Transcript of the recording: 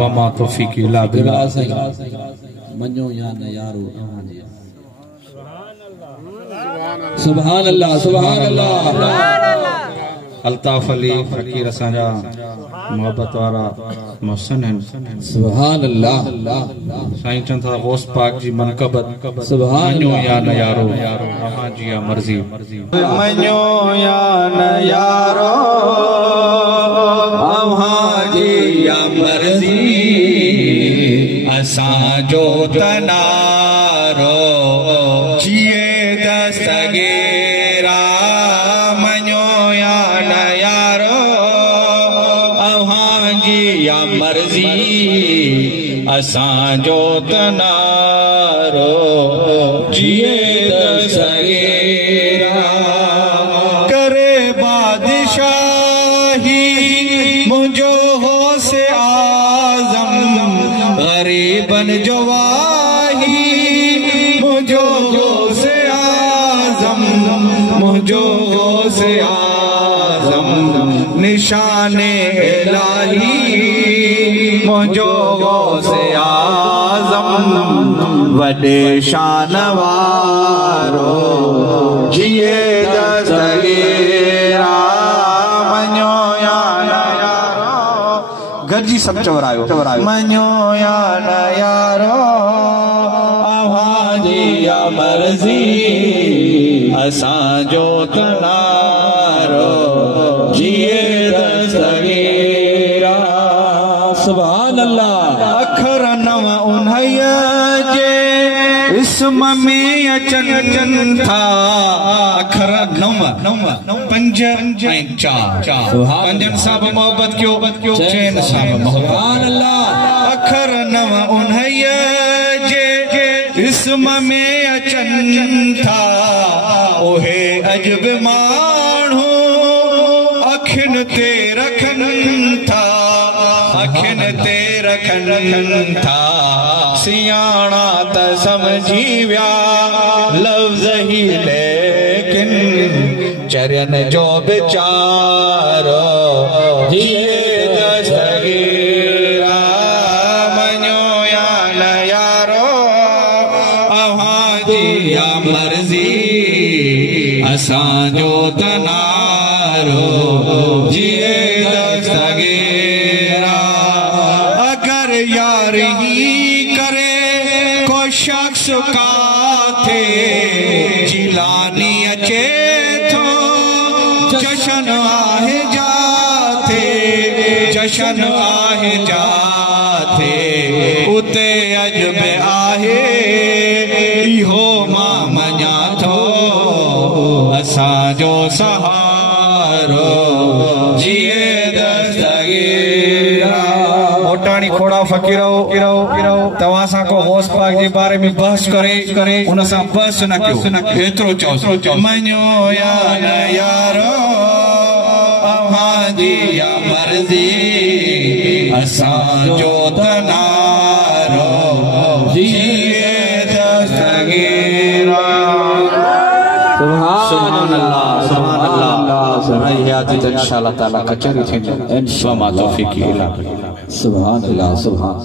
वमा तौफीक़ी इल्ला बिल्लाह। मञो या न यारो सुभान अल्लाह सुभान अल्लाह। अल्ताफ अली फकीर असांजा मोहब्बत वारा मोहसिन हैं। सुभान अल्लाह। साईं चंद था गौस पाक जी मनकबत सुभान मञो या न यारो अहां जी या मर्जी मञो या न यारो अहां जी या मर्जी असां जो तनारो जिए दस्तगीरा मञो या न यारो अहां जी या मर्जी असां जो तनारो जिए दस्तगीरा करे बादशाही मुझो हो से आजम गरीबन जो वाही मुझो हो से आजम मुझो हो से आजम निशाने इलाही मुझो हो से आजम वडे शान वारो जिए दस्तगीरा मञो या न यारो गरजी सब चवरायो मञो या न यारो अहां जी या मर्जी असां जो तनारो जिए दस्तगीरा। सुभान अल्लाह। अखर नव उन्हैया जे इसम में अचन था अखर नव पंज ऐं चार पंजन सां बि मोहब्बत कयो चैन सां बि मोहब्बत। सुभान अल्लाह। अखर नव उन्हैया जे इसम में अचन था ओहे अजब माण्हू अखिन ते रखन था अखिन ते रखन था सियाणा त समझी विया लफ्ज़ ही लेकिन चरन जो बिचारो जिए दस्तगीरा मञो या न यारो अहां जी या मर्जी असां जो तनारो जिए दस्तगीरा। अगर यार ही करे को शख्स काथे जिलानी अचे थो जशन आहे जाथे जशन आहे जाथे उते अजब आहे इहो मां मञा थो असां जो सहारो जिए दस्तगीरा। मोटाणी खोड़ा फकीरो तव्हां सां को गौस पाक जे बारे में बहस करे उन सां बहस न कयो एतिरो चओ मञो या न यारो अहां जी या मर्जी असां जो तनारो जिए दस्तगीरा। सुभान अल्लाह सुभान अल्लाह। इंशाअल्लाह ताला कचहरी थींदो। वमा तौफीक़ी इल्ला बिल्लाह। सुभान अल्लाह सुभान।